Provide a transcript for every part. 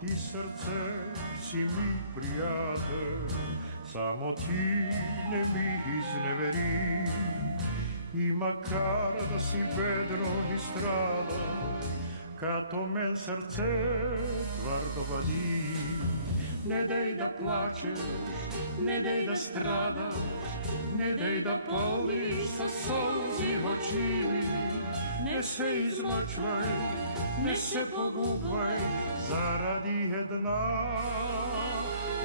ti srce si mi prijatelj, samo ti ne mi izneveri. I makar da si bedno i strada, като мен сърце твърдо бъди. Не дей да плачеш, не дей да страдаш, не дей да пълниш със сълзи очи. Не се измъчвай, не се погубвай заради една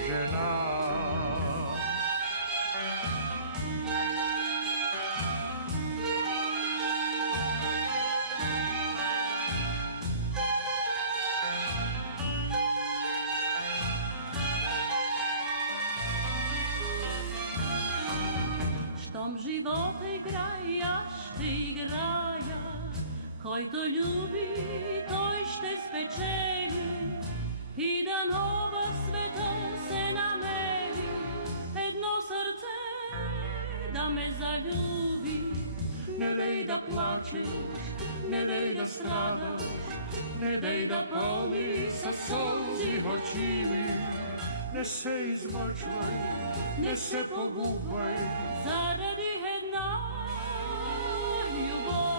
жена. Щом живота играе, аз ще играя. Който люби, той ще спечели. И дано в света се намери едно сърце да ме залюби. Не дей да плачеш, не дей да страдаш, не дей да пълниш със сълзи очи ми. Не се измъчвай, не се погубвай заради една любов.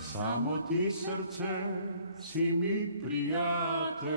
Само ти сърце си ми приятел.